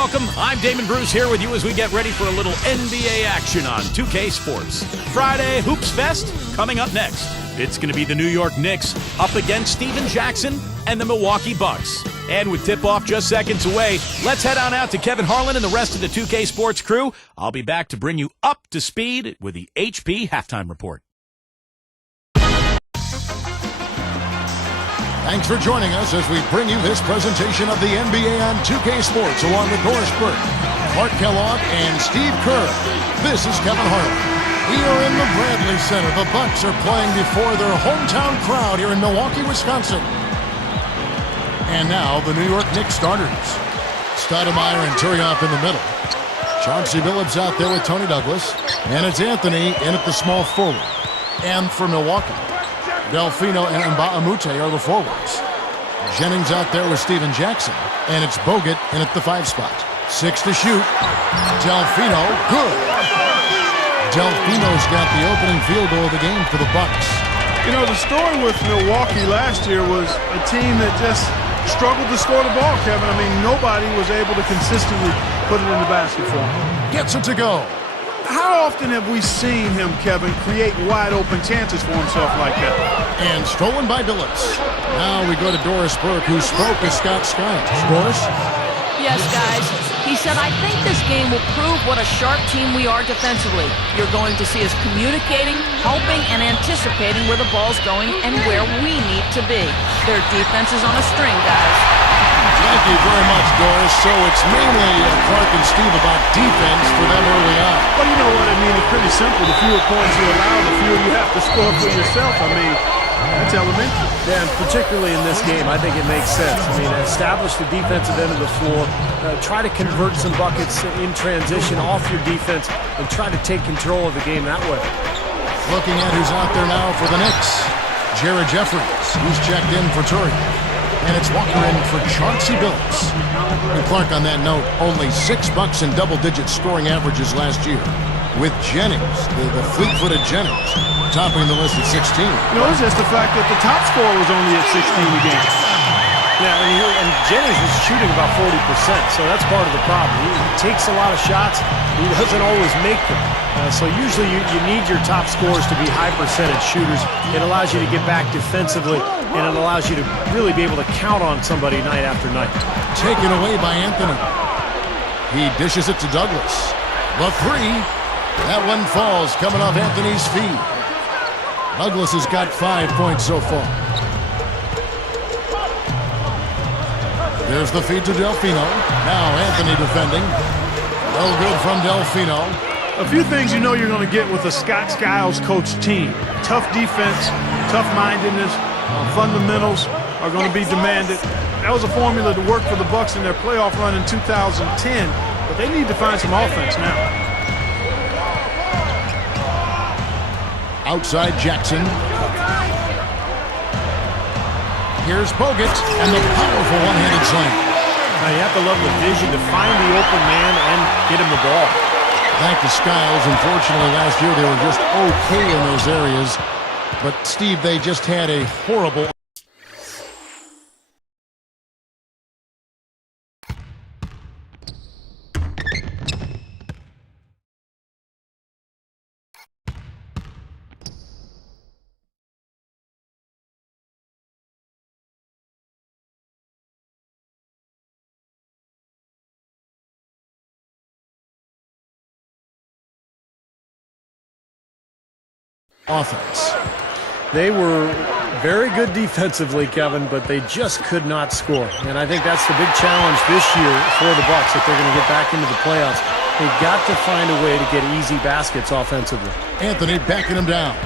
welcome. I'm Damon Bruce here with you as we get ready for a little NBA action on 2K Sports. Friday Hoops Fest coming up next. It's going to be the New York Knicks up against Steven Jackson and the Milwaukee Bucks. And with tip-off just seconds away, let's head on out to Kevin Harlan and the rest of the 2K Sports crew. I'll be back to bring you up to speed with the HP Halftime Report. Thanks for joining us as we bring you this presentation of the NBA on 2K Sports along with Doris Burke, Clark Kellogg, and Steve Kerr. This is Kevin Harlan. We are in the Bradley Center. The Bucks are playing before their hometown crowd here in Milwaukee, Wisconsin. And now the New York Knicks starters. Stoudemire and Turioff in the middle. Chauncey Billups out there with Tony Douglas. And it's Anthony in at the small forward. And for Milwaukee, Delfino and Mbamute are the forwards. Jennings out there with Steven Jackson. And it's Bogut in at the 5 spot. 6 to shoot. Delfino, good. Delfino's got the opening field goal of the game for the Bucks. You know, the story with Milwaukee last year was a team that just struggled to score the ball, Kevin. I mean, nobody was able to consistently put it in the basket for him. Gets it to go. How often have we seen him, Kevin, create wide-open chances for himself like that? And stolen by Billups. Now we go to Doris Burke, who spoke with Scott Skiles. Doris? Yes, guys. He said, I think this game will prove what a sharp team we are defensively. You're going to see us communicating, helping, and anticipating where the ball's going and where we need to be. Their defense is on a string, guys. Thank you very much, Doris. So it's mainly Clark and Steve about defense for them early on. Well, you know what I mean? It's pretty simple. The fewer points you allow, the fewer you have to score for yourself. I mean, that's elementary. Yeah, and particularly in this game, I think it makes sense. I mean, establish the defensive end of the floor, try to convert some buckets in transition off your defense, and try to take control of the game that way. Looking at who's out there now for the Knicks. Jared Jeffries, who's checked in for Turry. And it's Walker in for Chauncey Billups. And Clark, on that note, only $6 in double-digit scoring averages last year. With Jennings, the fleet-footed Jennings, topping the list at 16. You know, it's just the fact that the top scorer was only at 16 a game. Yeah, and Jennings was shooting about 40%, so that's part of the problem. He takes a lot of shots, but he doesn't always make them. So usually you need your top scorers to be high-percentage shooters. It allows you to get back defensively, and it allows you to really be able to count on somebody night after night. Taken away by Anthony. He dishes it to Douglas. The 3. That one falls, coming off Anthony's feet. Douglas has got 5 points so far. There's the feed to Delfino. Now Anthony defending. No good from Delfino. A few things you know you're going to get with a Scott Skiles coached team. Tough defense, tough-mindedness, fundamentals are going to be demanded. That was a formula to work for the Bucks in their playoff run in 2010, but they need to find some offense now. Outside Jackson. Here's Bogut and the powerful one-handed slam. Now you have to love the vision to find the open man and get him the ball. Thank to Skiles. Unfortunately, last year they were just okay in those areas. But, Steve, they just had a horrible... offense. They were very good defensively, Kevin, but they just could not score. And I think that's the big challenge this year for the Bucks if they're going to get back into the playoffs. They've got to find a way to get easy baskets offensively. Anthony backing him down.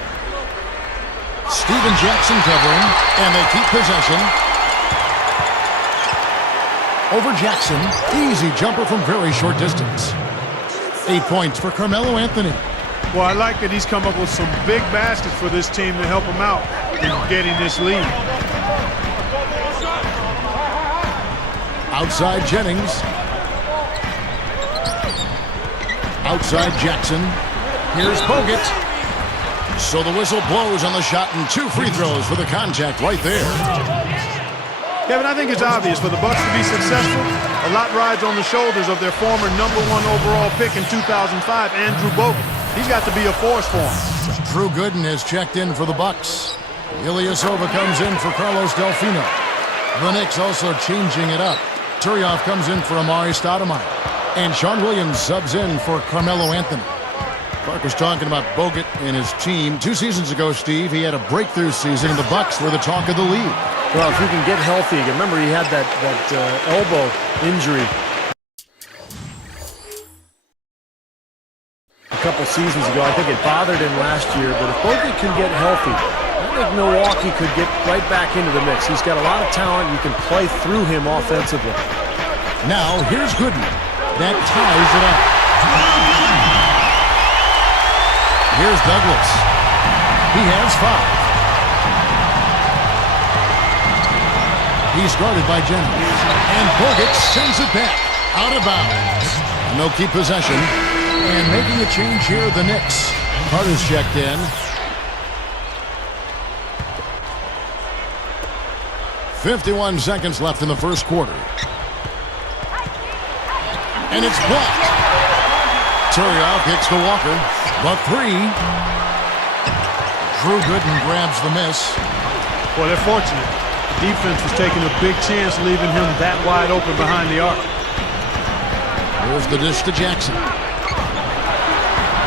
Steven Jackson covering, and they keep possession. Over Jackson, easy jumper from very short distance. 8 points for Carmelo Anthony. Well, I like that he's come up with some big baskets for this team to help him out in getting this lead. Outside Jennings. Outside Jackson. Here's Bogut. So the whistle blows on the shot and 2 free throws for the contact right there. Kevin, I think it's obvious for the Bucks to be successful, A lot rides on the shoulders of their former #1 overall pick in 2005, Andrew Bogut. He's got to be a force for him. Drew Gooden has checked in for the Bucks. Ilyasova comes in for Carlos Delfino. The Knicks also changing it up. Turioff comes in for Amari Stoudemire. And Sean Williams subs in for Carmelo Anthony. Clark was talking about Bogut and his team. 2 seasons ago, Steve, he had a breakthrough season, and the Bucks were the talk of the league. Well, if he can get healthy, remember he had that elbow injury a couple seasons ago. I think it bothered him last year, but if Bogut can get healthy, I think Milwaukee could get right back into the mix. He's got a lot of talent. You can play through him offensively. Now, here's Gooden. That ties it up. Here's Douglas. He has 5. He's guarded by Jennings. And Bogut sends it back. Out of bounds. And they'll keep possession. And making a change here, the Knicks. Carter's checked in. .51 seconds left in the first quarter. And it's blocked. Turioff hits to Walker. The 3. Drew Gooden grabs the miss. Well, they're fortunate. The defense was taking a big chance leaving him that wide open behind the arc. Here's the dish to Jackson.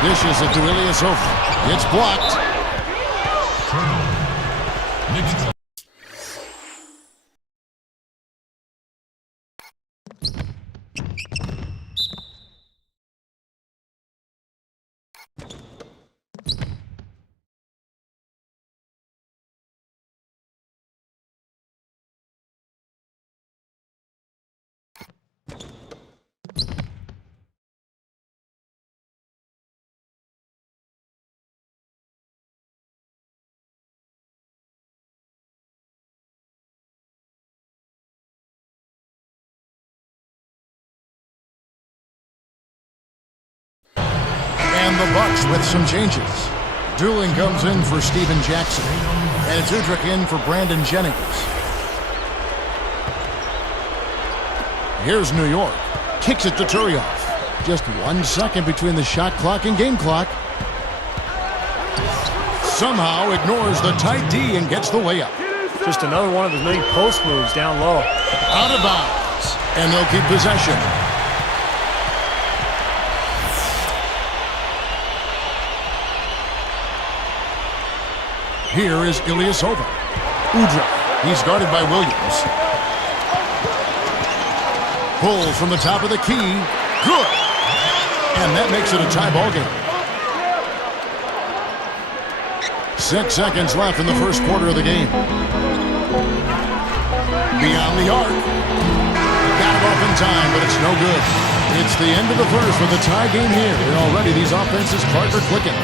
Dishes it to Ilyasova. It's blocked. And the Bucks with some changes. Dooling comes in for Steven Jackson. And it's Udrich in for Brandon Jennings. Here's New York. Kicks it to Turioff. Just 1 second between the shot clock and game clock. Somehow ignores the tight D and gets the way up. Just another one of his many post moves down low. Out of bounds. And they'll keep possession. Here is Ilyasova. Udrich. He's guarded by Williams. Pull from the top of the key. Good. And that makes it a tie ball game. 6 seconds left in the first quarter of the game. Beyond the arc. Got it off in time, but it's no good. It's the end of the first with a tie game here. And already these offenses, Clark, are clicking.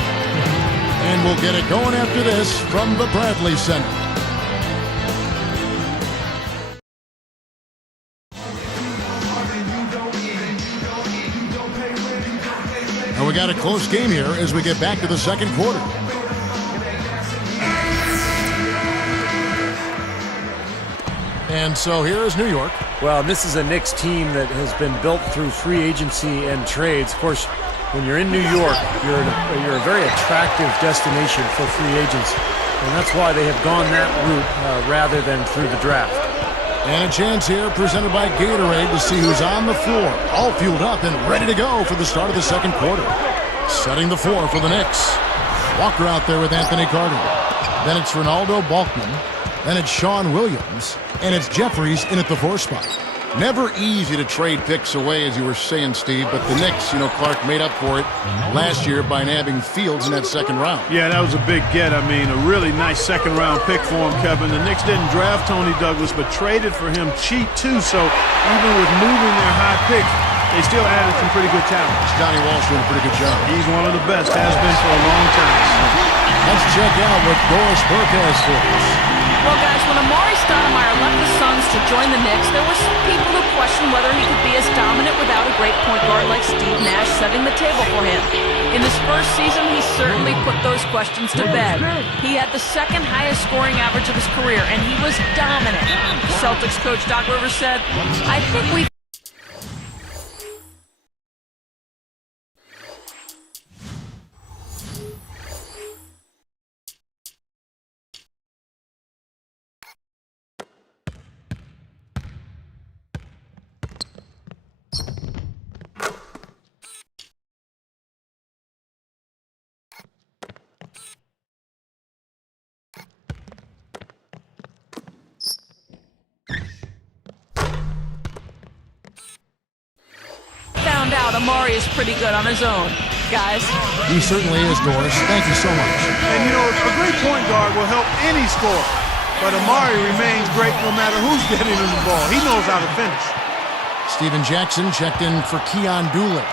And we'll get it going after this from the Bradley Center. And we got a close game here as we get back to the second quarter. And so here is New York. Well, this is a Knicks team that has been built through free agency and trades. Of course, when you're in New York, you're a very attractive destination for free agents. And that's why they have gone that route rather than through the draft. And a chance here presented by Gatorade to see who's on the floor. All fueled up and ready to go for the start of the second quarter. Setting the floor for the Knicks. Walker out there with Anthony Carter. Then it's Ronaldo Balkman. Then it's Sean Williams. And it's Jeffries in at the 4 spot. Never easy to trade picks away, as you were saying, Steve, but the Knicks, Clark made up for it last year by nabbing Fields in that second round. Yeah, that was a big get. I mean, a really nice second-round pick for him, Kevin. The Knicks didn't draft Tony Douglas, but traded for him cheap, too. So even with moving their high picks, they still added some pretty good talent. Johnny Walsh doing a pretty good job. He's one of the best, has been for a long time. Let's check out what Doris Burke has for us. Well, guys, when Amari Stoudemire left the Suns to join the Knicks, there were some people who questioned whether he could be as dominant without a great point guard like Steve Nash setting the table for him. In his first season, he certainly put those questions to bed. He had the second highest scoring average of his career, and he was dominant. Celtics coach Doc Rivers said, "I think we..." but Amari is pretty good on his own. Guys. He certainly is, Doris. Thank you so much. And, you know, a great point guard will help any scorer. But Amari remains great no matter who's getting him the ball. He knows how to finish. Steven Jackson checked in for Keon Doolin.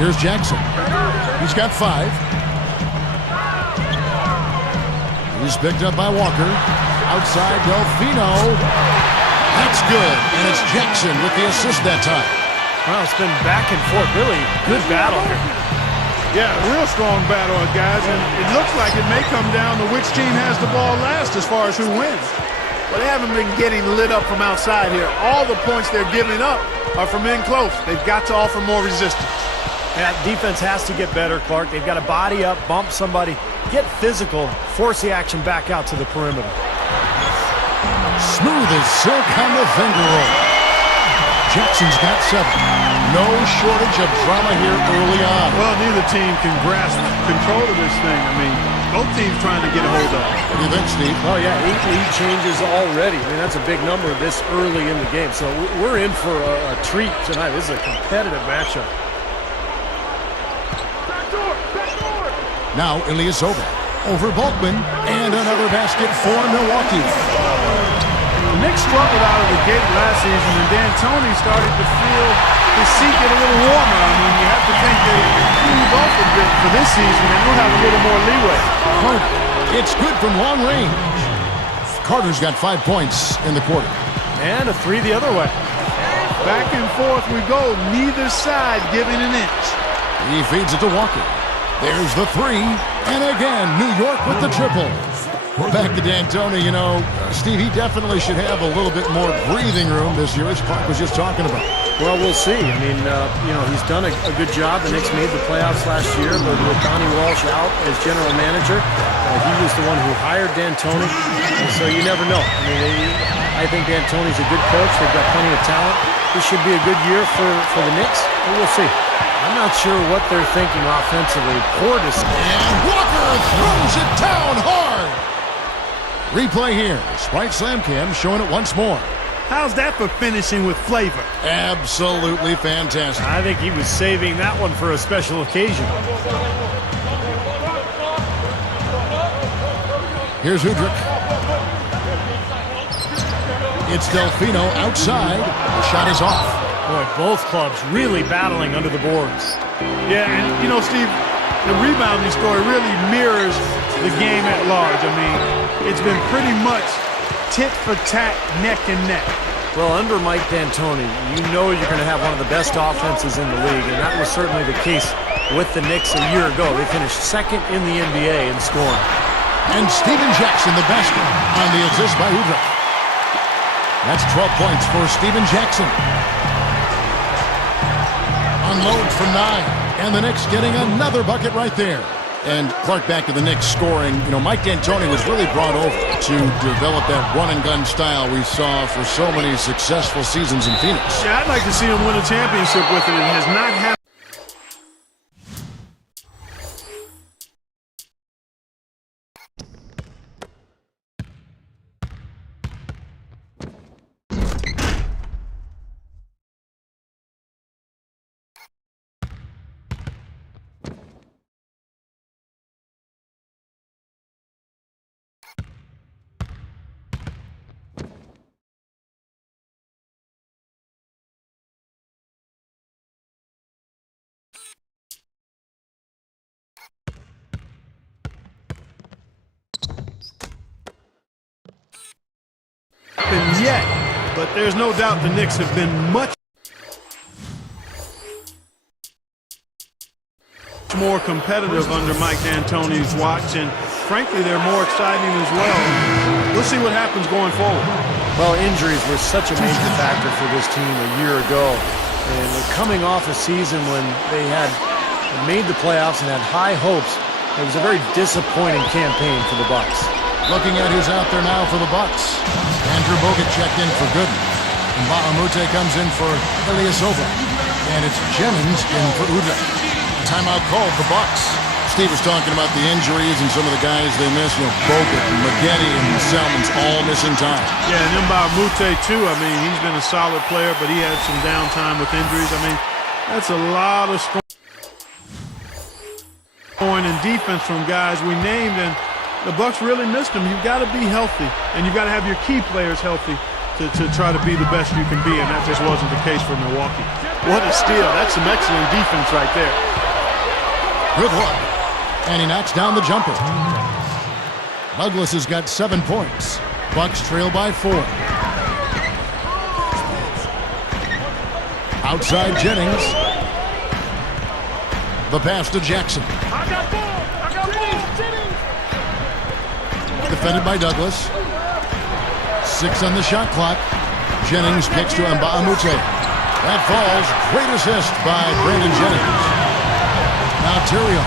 Here's Jackson. He's got 5. He's picked up by Walker. Outside, Delfino. That's good. And it's Jackson with the assist that time. Well, it's been back and forth. Really good battle here. Yeah, real strong battle, guys. And it looks like it may come down to which team has the ball last as far as who wins. But they haven't been getting lit up from outside here. All the points they're giving up are from in close. They've got to offer more resistance. That defense has to get better, Clark. They've got to body up, bump somebody, get physical, force the action back out to the perimeter. Smooth as silk on the finger roll. Jackson's got 7. No shortage of drama here early on. Well, neither team can grasp control of this thing. I mean, both teams trying to get a hold of it. What do you think, Steve? Oh, yeah, 8 lead changes already. I mean, that's a big number this early in the game. So we're in for a treat tonight. This is a competitive matchup. Now Ilyasova over Bulkman, and another basket for Milwaukee. The Knicks struggled out of the gate last season, and D'Antoni started to feel his seat get a little warmer. I mean, you have to think they cooled off a bit for this season, and they'll have a little more leeway. Carter, it's good from long range. Carter's got 5 points in the quarter. And a 3 the other way. Back and forth we go, neither side giving an inch. He feeds it to Walker. There's the 3, and again, New York with the triple. We're back to D'Antoni. You know, Steve, he definitely should have a little bit more breathing room this year, as Clark was just talking about. Well, we'll see. I mean, you know, he's done a good job. The Knicks made the playoffs last year, but with Donnie Walsh out as general manager, he was the one who hired D'Antoni, and so you never know. I mean, I think D'Antoni's a good coach. They've got plenty of talent. This should be a good year for the Knicks, but we'll see. I'm not sure what they're thinking offensively. Portis. And Walker throws it down hard. Replay here. Sprite Slam Cam showing it once more. How's that for finishing with flavor? Absolutely fantastic. I think he was saving that one for a special occasion. Here's Udrich. It's Delfino outside. The shot is off. Boy, both clubs really battling under the boards. Yeah, and you know, Steve, the rebounding story really mirrors the game at large. I mean, it's been pretty much tit for tat, neck and neck. Well, under Mike D'Antoni, you know you're going to have one of the best offenses in the league, and that was certainly the case with the Knicks a year ago. They finished 2nd in the NBA in scoring. And Steven Jackson, the basket, on the assist by Udrich. That's 12 points for Steven Jackson. Unload from 9, and the Knicks getting another bucket right there. And Clark, back to the Knicks scoring. You know, Mike D'Antoni was really brought over to develop that run-and-gun style we saw for so many successful seasons in Phoenix. Yeah, I'd like to see him win a championship with it. It has not happened. Yet, but there's no doubt the Knicks have been much more competitive under Mike D'Antoni's watch, and frankly, they're more exciting as well. We'll see what happens going forward. Well, injuries were such a major factor for this team a year ago, and they're coming off a season when they had made the playoffs and had high hopes. It was a very disappointing campaign for the Bucks. Looking at who's out there now for the Bucks. Andrew Bogut checked in for Gooden. And Bahamute comes in for Ilyasova. And it's Jennings in for Udrich. Timeout called the Bucks. Steve was talking about the injuries and some of the guys they missed. You know, Bogut and McGinney and Selman's all missing time. Yeah, and then Mute too. I mean, he's been a solid player, but he had some downtime with injuries. I mean, that's a lot of scoring and defense from guys we named, and the Bucks really missed them. You've got to be healthy, and you've got to have your key players healthy to try to be the best you can be, and that just wasn't the case for Milwaukee. What a steal. That's some excellent defense right there. Good look. And he knocks down the jumper. Douglas has got 7 points. Bucks trail by 4. Outside Jennings. The pass to Jackson. Defended by Douglas. 6 on the shot clock. Jennings kicks to Mute. That falls. Great assist by Brandon Jennings. Now Tyrion.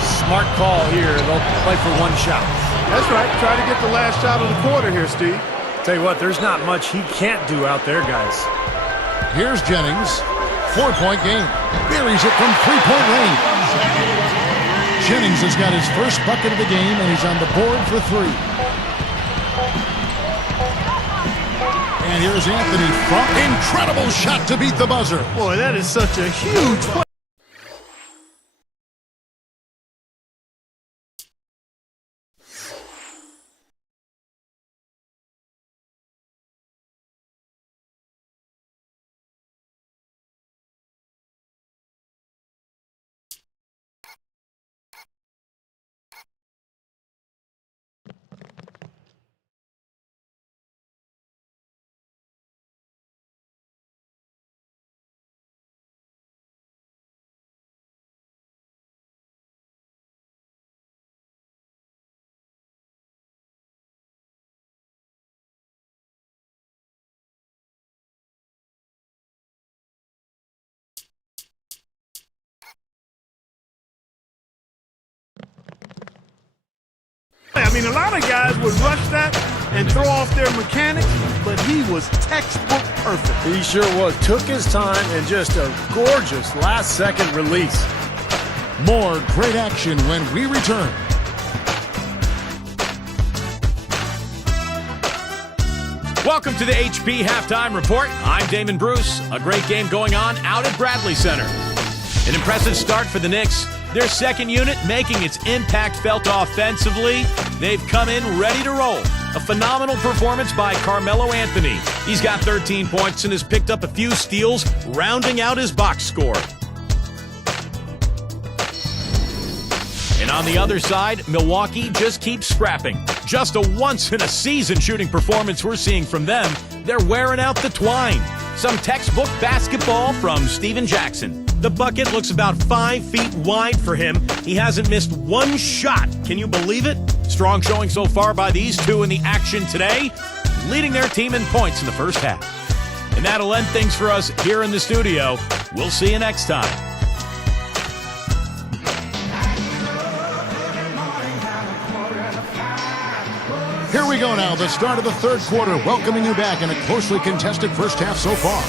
Smart call here. They'll play for one shot. That's right. Try to get the last shot of the quarter here, Steve. Tell you what, there's not much he can't do out there, guys. Here's Jennings. 4-point game. Buries it from 3-point range. Jennings has got his first bucket of the game, and he's on the board for 3. And here's Anthony from incredible shot to beat the buzzer. Boy, that is such a huge play. I mean, a lot of guys would rush that and throw off their mechanics, but he was textbook perfect. He sure was. Took his time and just a gorgeous last-second release. More great action when we return. Welcome to the HP Halftime Report. I'm Damon Bruce. A great game going on out at Bradley Center. An impressive start for the Knicks. Their second unit making its impact felt offensively. They've come in ready to roll. A phenomenal performance by Carmelo Anthony. He's got 13 points and has picked up a few steals, rounding out his box score. And on the other side, Milwaukee just keeps scrapping. Just a once-in-a-season shooting performance we're seeing from them. They're wearing out the twine. Some textbook basketball from Steven Jackson. The bucket looks about 5 feet wide for him. He hasn't missed one shot. Can you believe it? Strong showing so far by these two in the action today, leading their team in points in the first half. And that'll end things for us here in the studio. We'll see you next time. Here we go now, the start of the third quarter, welcoming you back in a closely contested first half so far.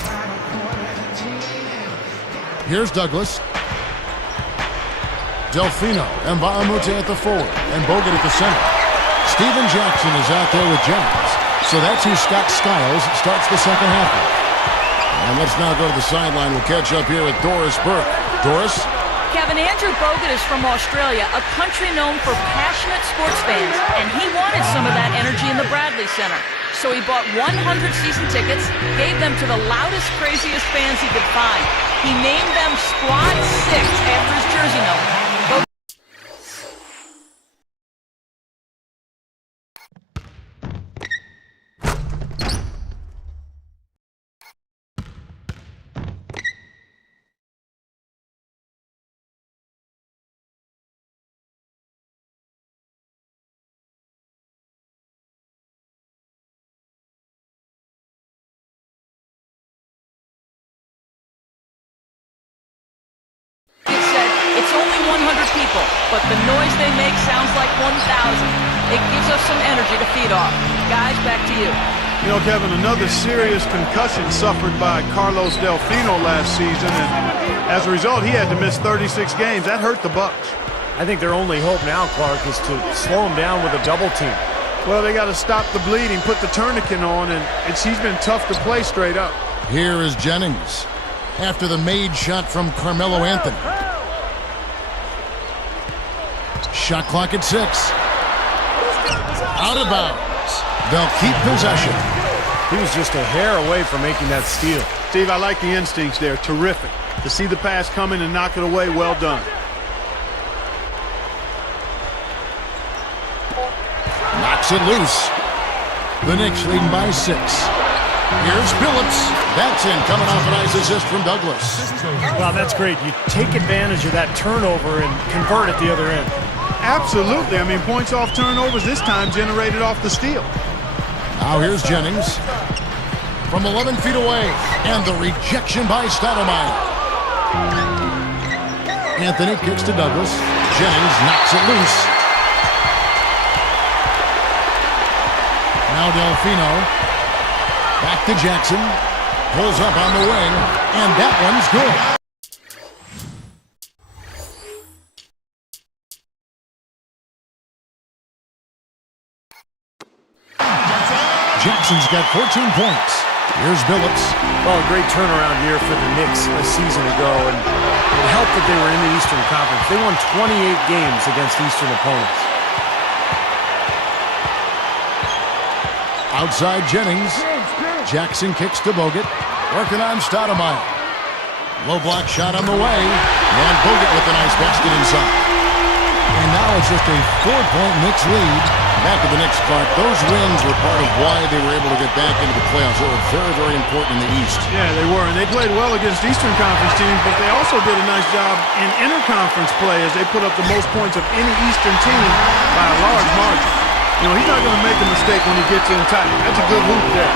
Here's Douglas. Delfino and Mute at the forward, and Bogut at the center. Steven Jackson is out there with Jennings. So that's who Scott Skiles starts the second half with. And let's now go to the sideline. We'll catch up here with Doris Burke. Doris? Kevin, Andrew Bogut is from Australia, a country known for passionate sports fans, and he wanted some of that energy in the Bradley Center. So he bought 100 season tickets, gave them to the loudest, craziest fans he could find. He named them Squad 6 after his jersey number. It's only 100 people, but the noise they make sounds like 1,000. It gives us some energy to feed off. Guys, back to you. You know, Kevin, another serious concussion suffered by Carlos Delfino last season, and as a result, he had to miss 36 games. That hurt the Bucks. I think their only hope now, Clark, is to slow him down with a double team. Well, they got to stop the bleeding, put the tourniquet on, and he's been tough to play straight up. Here is Jennings after the made shot from Carmelo Anthony. Shot clock at 6. Out of bounds. They'll keep possession. He was just a hair away from making that steal. Steve, I like the instincts there. Terrific. To see the pass coming and knock it away, well done. Knocks it loose. The Knicks leading by 6. Here's Phillips. That's in, coming off a nice assist from Douglas. Wow, that's great. You take advantage of that turnover and convert at the other end. Absolutely. I mean, points off turnovers this time generated off the steal. Now here's Jennings from 11 feet away, and the rejection by Stoudemire. Anthony kicks to Douglas. Jennings knocks it loose. Now Delfino. Back to Jackson. Pulls up on the wing, and that one's good. Jackson's got 14 points. Here's Billups. Well, a great turnaround year for the Knicks a season ago, and it helped that they were in the Eastern Conference. They won 28 games against Eastern opponents. Outside Jennings. Jackson kicks to Bogut. Working on Stoudemire. Low block shot on the way. And Bogut with a nice basket inside. And now it's just a 4-point Knicks lead. Back to the Knicks, Clark. Those wins were part of why they were able to get back into the playoffs. They were very, very important in the East. Yeah, they were, and they played well against Eastern Conference teams, but they also did a nice job in interconference play as they put up the most points of any Eastern team by a large margin. You know, he's not going to make a mistake when he gets in tight. That's a good hoop there.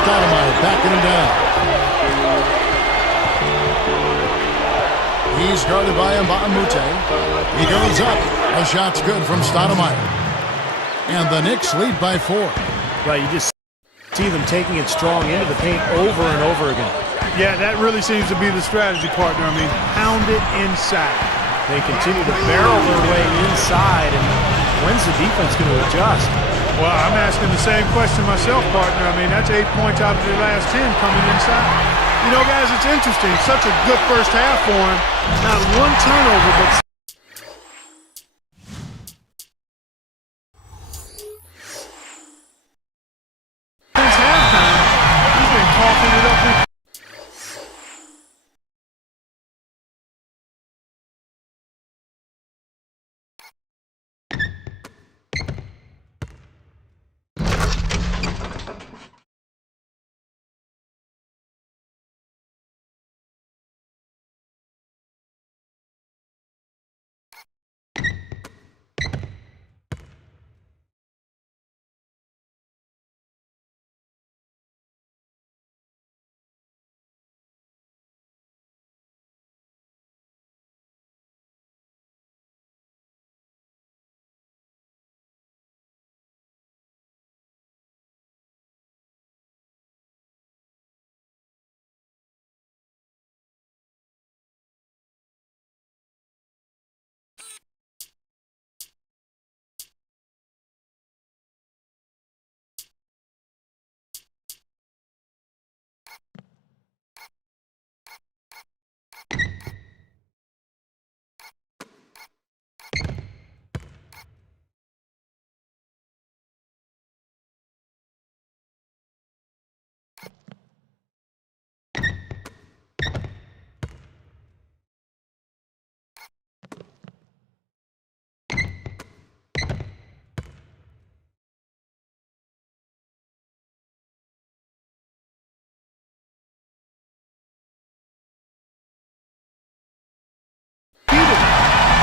Stoudemire backing him down. He's guarded by Mbamute. He goes up. The shot's good from Stoudemire. And the Knicks lead by 4. Right, you just see them taking it strong into the paint over and over again. Yeah, that really seems to be the strategy, partner. I mean, pound it inside. They continue to barrel their way inside, and when's the defense going to adjust? Well, I'm asking the same question myself, partner. I mean, that's 8 points out of their last 10 coming inside. You know, guys, it's interesting. Such a good first half for him. Not one turnover, but since halftime, he's been coughing it up.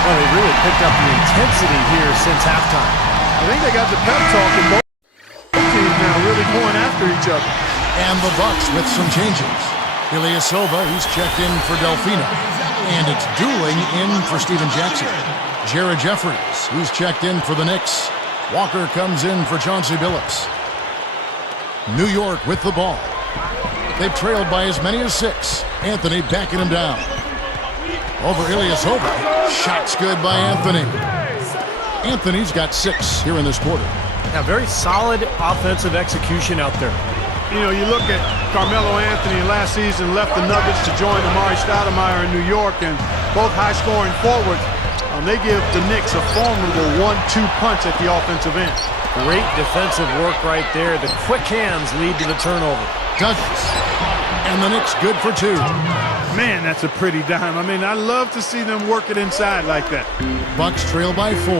Well, they really picked up the intensity here since halftime. I think they got the pep talk in both teams now, really going after each other. And the Bucks with some changes. Ilyasova, he's checked in for Delfino. And it's Dueling in for Steven Jackson. Jared Jeffries, he's checked in for the Knicks. Walker comes in for Chauncey Billups. New York with the ball. They've trailed by as many as 6. Anthony backing him down. Over Ilyasova. Shot's good by Anthony. Anthony's got 6 here in this quarter. Now, very solid offensive execution out there. You know, you look at Carmelo Anthony last season, left the Nuggets to join Amari Stoudemire in New York, and both high-scoring forwards. They give the Knicks a formidable 1-2 punch at the offensive end. Great defensive work right there. The quick hands lead to the turnover. Douglas. And the Knicks good for 2. Man, that's a pretty dime. I mean, I love to see them work it inside like that. Bucks trail by 4.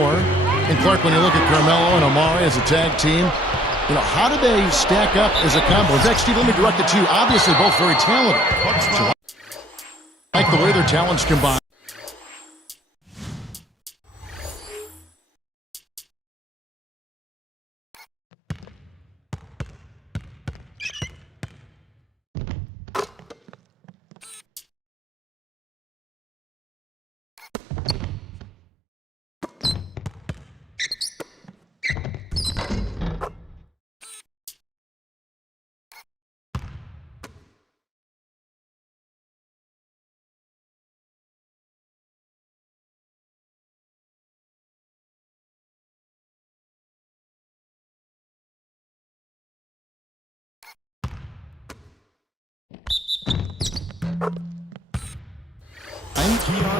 And Clark, when you look at Carmelo and Amari as a tag team, you know, how do they stack up as a combo? In fact, Steve, let me direct it to you. Obviously, both very talented. So I like the way their talents combine.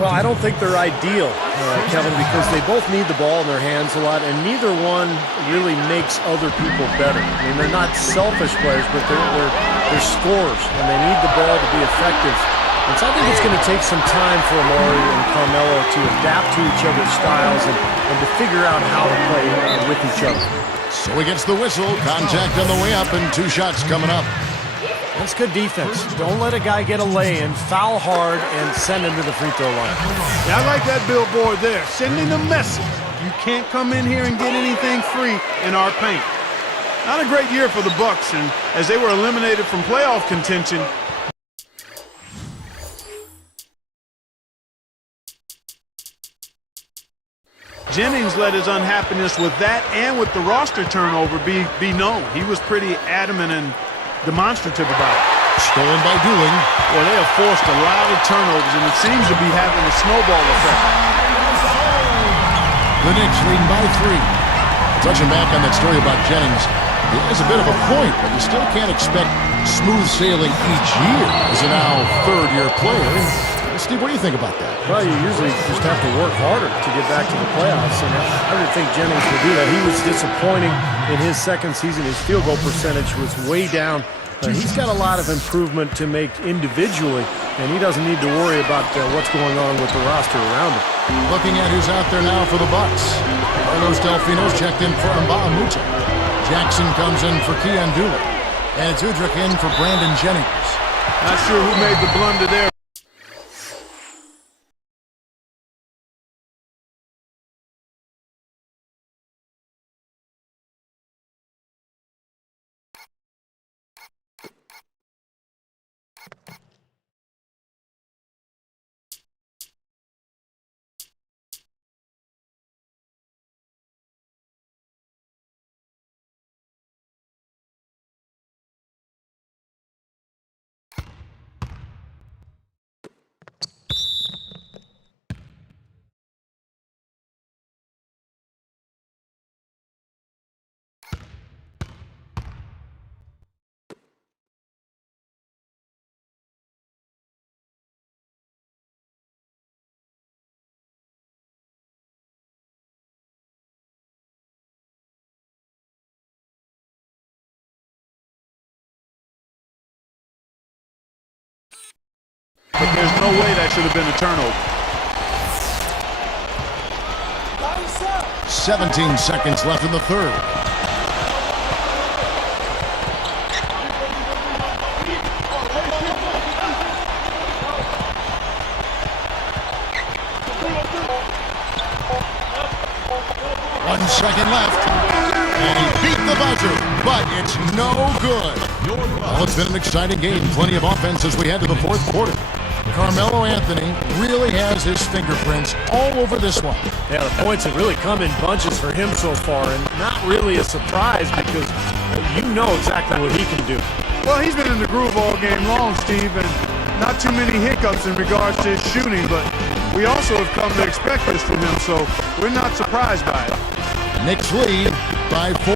Well, I don't think they're ideal, Kevin, because they both need the ball in their hands a lot, and neither one really makes other people better. I mean, they're not selfish players, but they're scorers, and they need the ball to be effective. And so I think it's going to take some time for Amari and Carmelo to adapt to each other's styles and to figure out how to play with each other. So he gets the whistle. Contact on the way up, and 2 shots coming up. That's good defense. Don't let a guy get a lay-in, foul hard, and send him to the free throw line. Yeah, I like that billboard there, sending the message. You can't come in here and get anything free in our paint. Not a great year for the Bucks, and as they were eliminated from playoff contention, Jennings let his unhappiness with that and with the roster turnover be known. He was pretty adamant and demonstrative about it. Stolen by Dooling. Well, they have forced a lot of turnovers, and it seems to be having a snowball effect. The Knicks leading by 3. Touching back on that story about Jennings, he has a bit of a point, but you still can't expect smooth sailing each year as a now third-year player. Steve, what do you think about that? Well, you usually just have to work harder to get back to the playoffs, and I don't think Jennings will do that. He was disappointing in his second season. His field goal percentage was way down. He's got a lot of improvement to make individually, and he doesn't need to worry about what's going on with the roster around him. Looking at who's out there now for the Bucks. Carlos Delfino's checked in for Mbaamuta. Jackson comes in for Keon Dooling. And it's Udrich in for Brandon Jennings. Not sure who made the blunder there. But there's no way that should have been a turnover. 17 seconds left in the third. One second left. And he beat the buzzer, but it's no good. Well, it's been an exciting game. Plenty of offense as we head to the fourth quarter. Carmelo Anthony really has his fingerprints all over this one. Yeah, the points have really come in bunches for him so far, and not really a surprise because you know exactly what he can do. Well, he's been in the groove all game long, Steve, and not too many hiccups in regards to his shooting, but we also have come to expect this from him, so we're not surprised by it. Knicks lead by 4.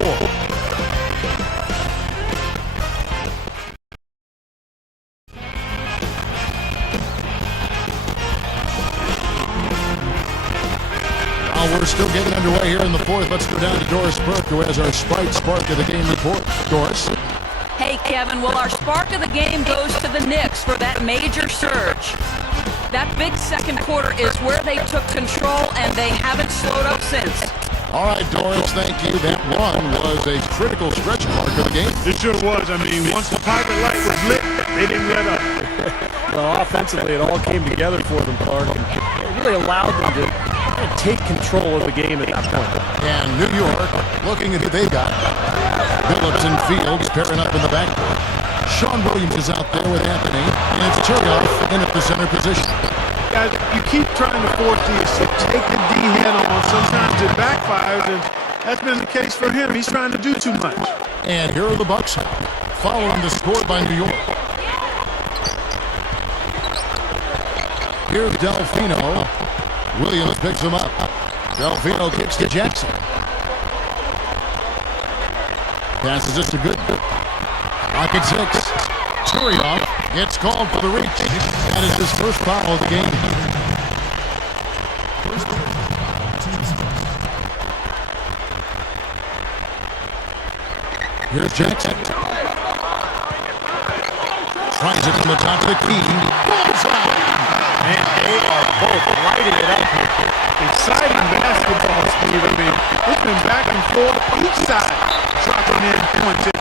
We're still getting underway here in the 4th. Let's go down to Doris Burke, who has our Sprite Spark of the Game report. Doris. Hey, Kevin. Well, our spark of the game goes to the Knicks for that major surge. That big second quarter is where they took control, and they haven't slowed up since. All right, Doris, thank you. That run was a critical stretch mark of the game. It sure was. I mean, once the pirate light was lit, they didn't let up. Well, offensively, it all came together for them, Clark, and it really allowed them to take control of the game at that point. And New York, looking at who they got. Phillips and Fields pairing up in the backcourt. Sean Williams is out there with Anthony, and it's Chernoff in at the center position. Guys, you keep trying to force these to take the D head on. Sometimes it backfires, and that's been the case for him. He's trying to do too much. And here are the Bucks now, following the score by New York. Here's Delfino. Williams picks him up. Delfino kicks to Jackson. Passes it to Good. Pocket 6. Chernoff gets called for the reach. That is his first foul of the game. Here's Jackson. Tries it from the top of the key. Bullseye! Man, they are both lighting it up here. Exciting basketball, Steve. I mean, it's been back and forth. Each side dropping in points.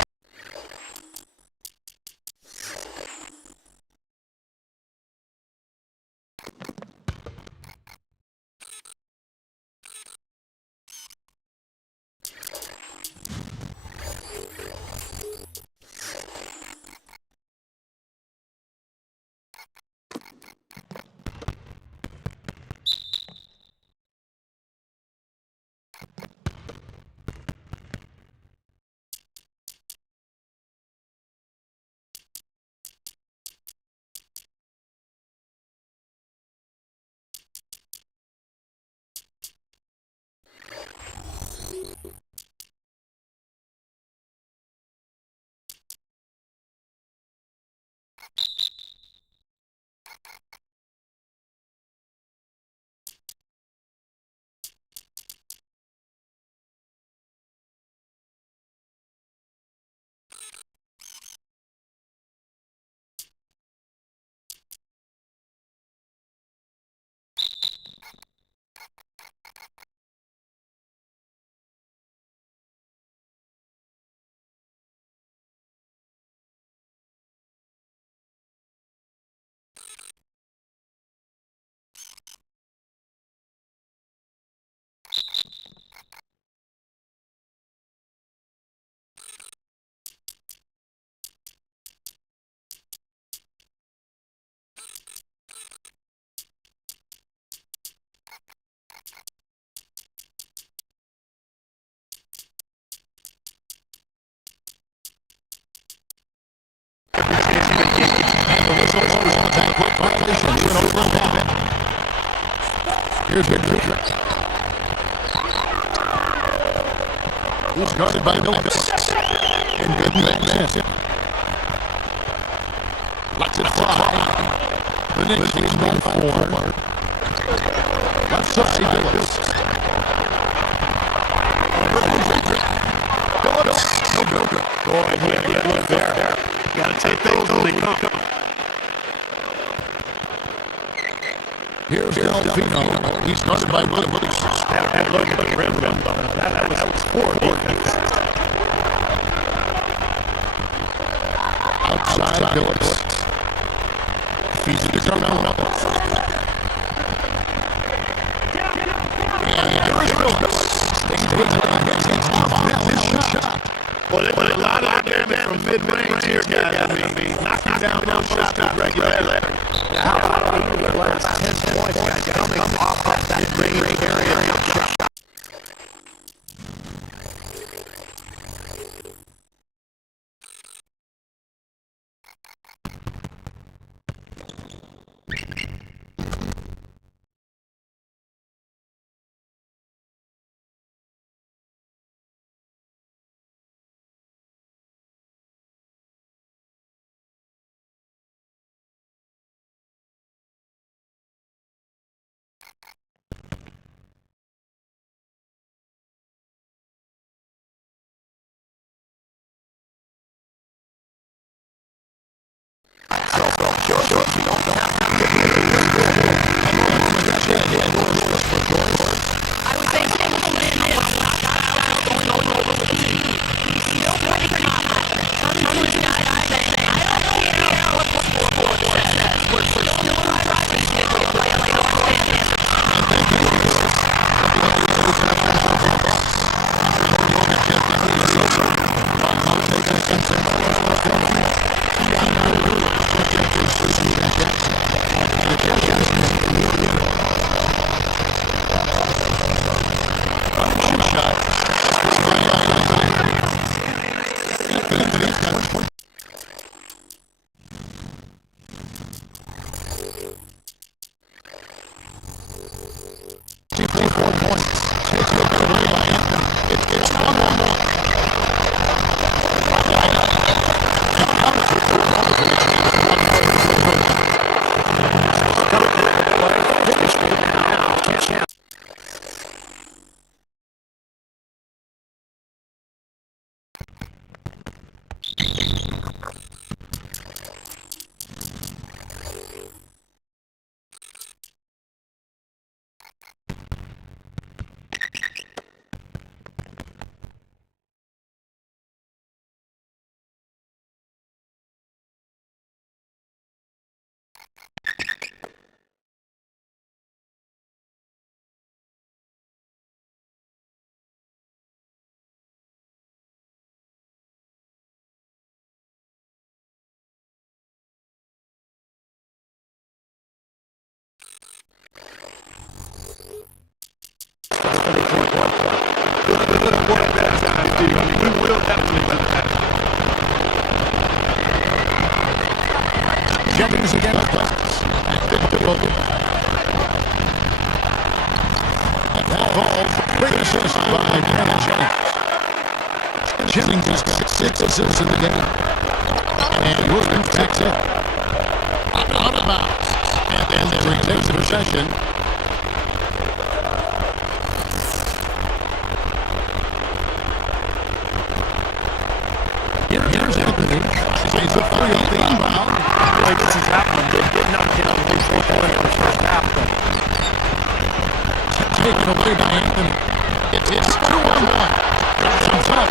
Here's Good. He's guarded by Phillips. And Good makes it. Lets it fly. The Knicks lead by 4. Left side, Phillips. No good. Boy, yeah, look there. You got to take those when they come. Here's Delfino. He's guarded by Williams. That look at the rim. That was poor defense. Outside Phillips. Feeds it to Carmelo. And here's Phillips. Stays with it against his shot. Well, they put a lot of damage from mid-range here, guys. I mean, knocking down those shots with regularity. The last 10 points, guys, coming off that mid-range area. work better time, Steve. I mean, we willed that one into the basket. Jennings against Bucks. And that ball, great assist by Brandon Jennings. Jennings has got 6 assists in the game. And Williams backs up. Out of bounds. And then he takes the possession. Here's Anthony. He's a 3 on the inbound. Like this is happening. They're not getting the 3-point in the first half. Taken away by Anthony. It's 2-on-1. Some time.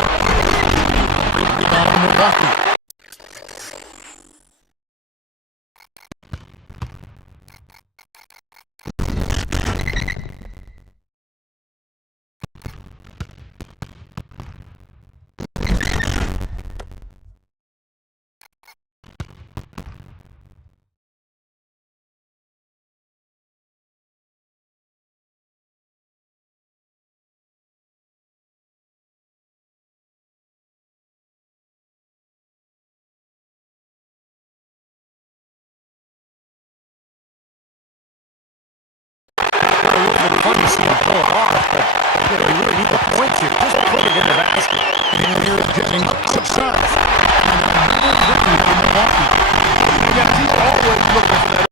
Rebound Milwaukee. Fun to see him pull it off, but you really need the points here. Just put it in the basket. And here's Jennings outside. And another rookie from Milwaukee. Yeah, he's always looking for that.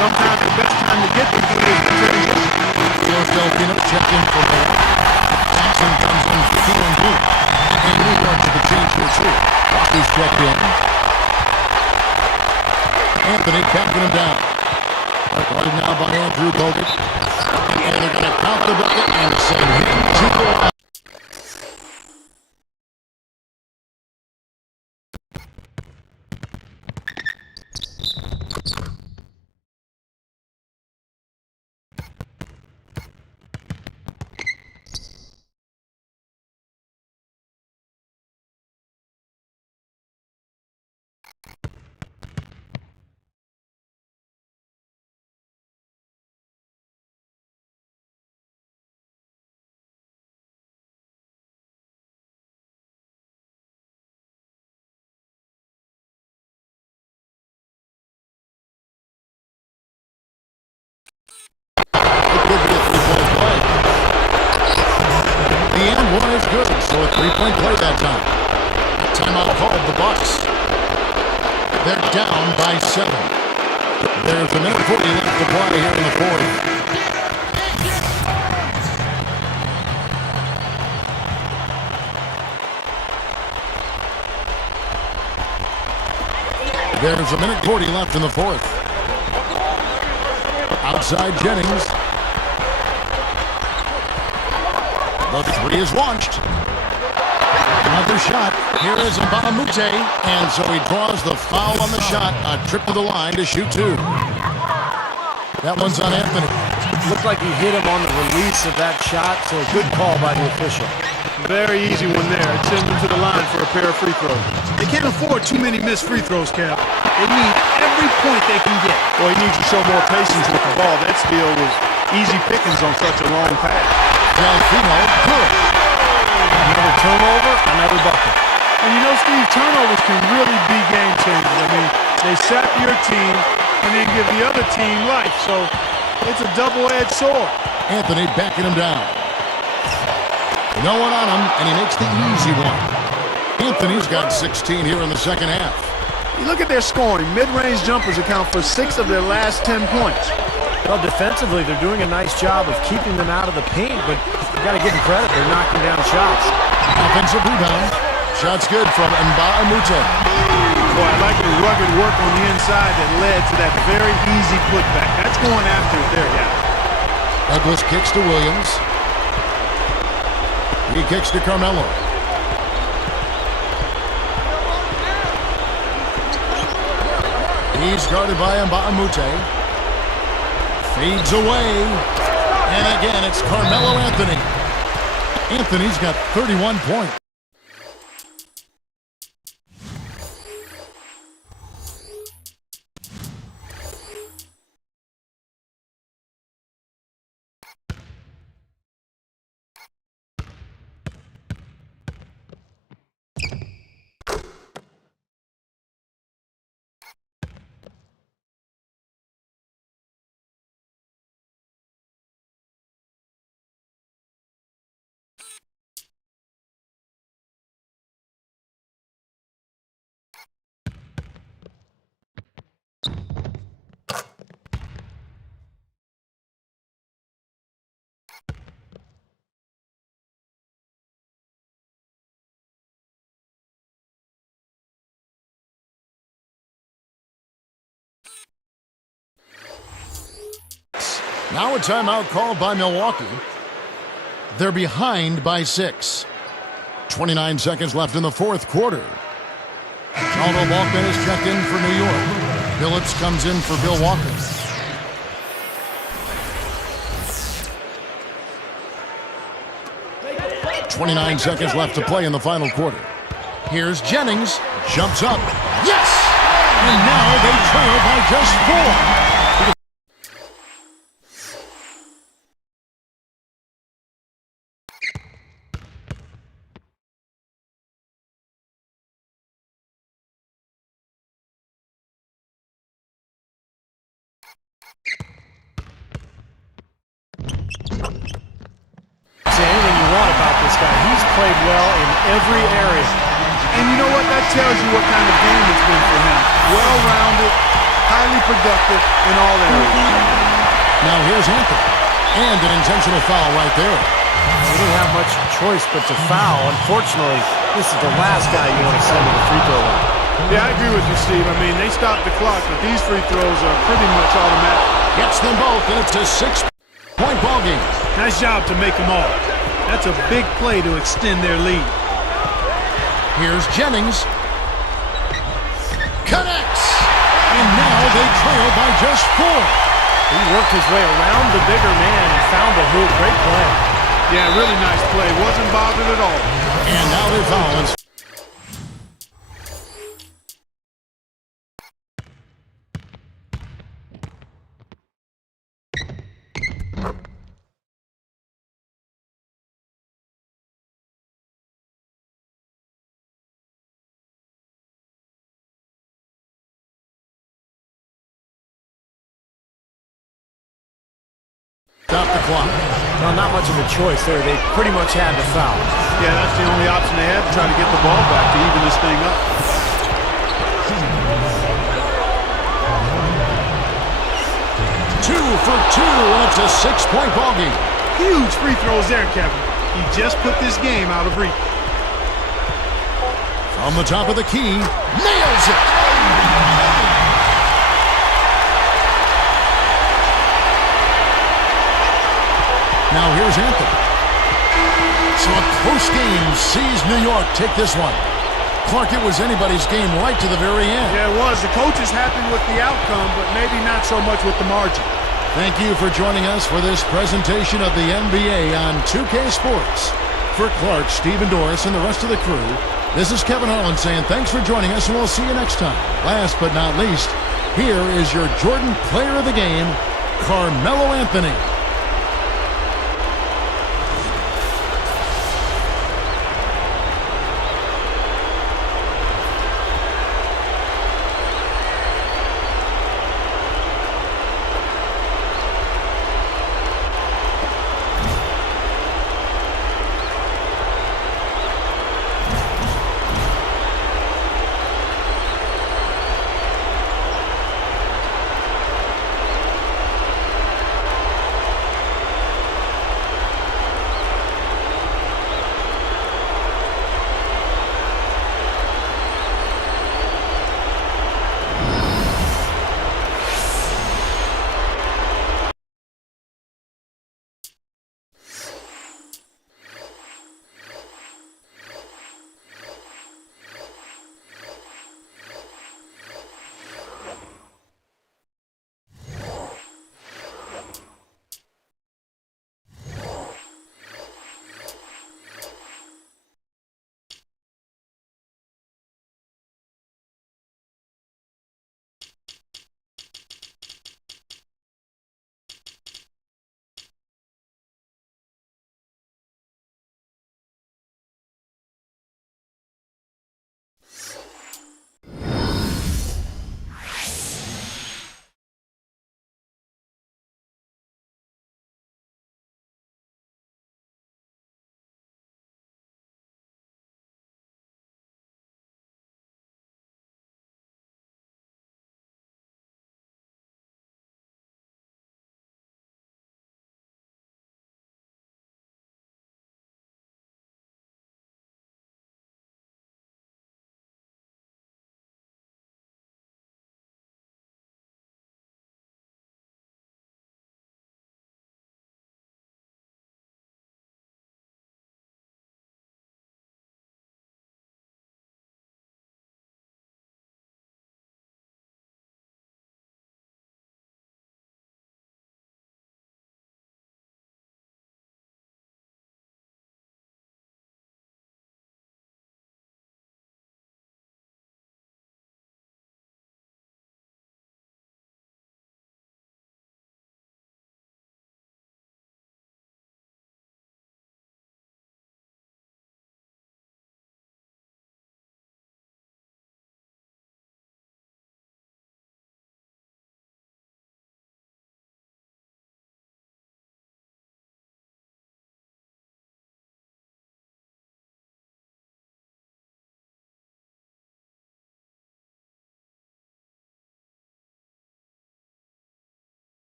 Sometimes the best time to get the three is the transition. Philadelphia check in for more. Jackson comes in for 2 and 2. And New York to the change here too. Walker's checked in. Anthony backing him down. Guarded now by Andrew Bogut. And they're going to count the bucket and send him to the line. The end one is good, so a 3-point play that time. Timeout called the Bucks. They're down by 7. There's a minute 40 left to play here in the fourth. There's a minute 40 left in the fourth. Outside Jennings. The 3 is launched. Another shot. Here is Mbamute. And so he draws the foul on the shot. A trip to the line to shoot 2. That one's on Anthony. Looked like he hit him on the release of that shot, so a good call by the official. Very easy one there. It sends them to the line for a pair of free throws. They can't afford too many missed free throws, Cap. They need every point they can get. Well, he needs to show more patience with the ball. That steal was easy pickings on such a long pass. Delfino, good. Another turnover, another bucket. And you know, Steve, turnovers can really be game changers. I mean, they sap your team and then give the other team life. So it's a double-edged sword. Anthony backing him down. No one on him, and he makes the easy one. Anthony's got 16 here in the second half. You look at their scoring. Mid-range jumpers account for 6 of their last 10 points. Well, defensively, they're doing a nice job of keeping them out of the paint, but you got to give them credit. They're knocking down shots. Offensive rebound. Shot's good from Mbamute. Boy, I like the rugged work on the inside that led to that very easy putback. That's going after it there, guys. Douglas kicks to Williams. He kicks to Carmelo. He's guarded by Mbamute. Fades away. And again, it's Carmelo Anthony. Anthony's got 31 points. Now a timeout called by Milwaukee. They're behind by 6. 29 seconds left in the fourth quarter. Aldo Walkman is checked in for New York. Billups comes in for Bill Walker. .29 seconds left to play in the final quarter. Here's Jennings. Jumps up. Yes! And now they trail by just 4. Anything you want about this guy. He's played well in every area. And you know what? That tells you what kind of game it's been for him. Well-rounded, highly productive in all areas. Now here's Anthony. And an intentional foul right there. He didn't have much choice but to foul. Unfortunately, this is the last guy you want to send to the free throw line. Yeah, I agree with you, Steve. I mean, they stopped the clock, but these free throws are pretty much automatic. Gets them both, and it's a 6-point ball game. Nice job to make them all. That's a big play to extend their lead. Here's Jennings. Connects! And now they trail by just 4. He worked his way around the bigger man and found the hoop. Great play. Yeah, really nice play. Wasn't bothered at all. And now they're fouling. Stop the clock. Well, not much of a choice there. They pretty much had to foul. Yeah, that's the only option they had to try to get the ball back to even this thing up. 2 for 2, and it's a 6-point ball game. Huge free throws there, Kevin. He just put this game out of reach. From the top of the key, nails it! Now here's Anthony. So a close game sees New York take this one. Clark, it was anybody's game right to the very end. Yeah, it was. The coach is happy with the outcome, but maybe not so much with the margin. Thank you for joining us for this presentation of the NBA on 2K Sports. For Clark, Steve and Doris, and the rest of the crew, this is Kevin Harlan saying thanks for joining us, and we'll see you next time. Last but not least, here is your Jordan Player of the Game, Carmelo Anthony.